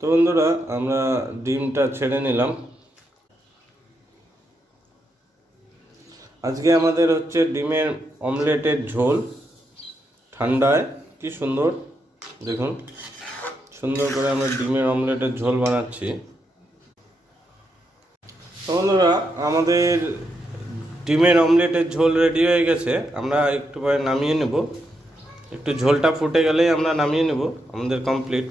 তো বন্ধুরা, আমরা ডিমটা ছেড়ে নিলাম। আজকে আমাদের হচ্ছে ডিমের অমলেটের ঝোল। ঠান্ডায়, কি সুন্দর, দেখুন। সুন্দর করে আমরা ডিমের অমলেটের ঝোল বানাচ্ছি। তো বন্ধুরা, আমাদের ডিমের অমলেটের ঝোল রেডি হয়ে গেছে। আমরা একটু পরে নামিয়ে নেব। একটু ঝোলটা ফুটে গেলেই আমরা নামিয়ে নেব। আমাদের কমপ্লিট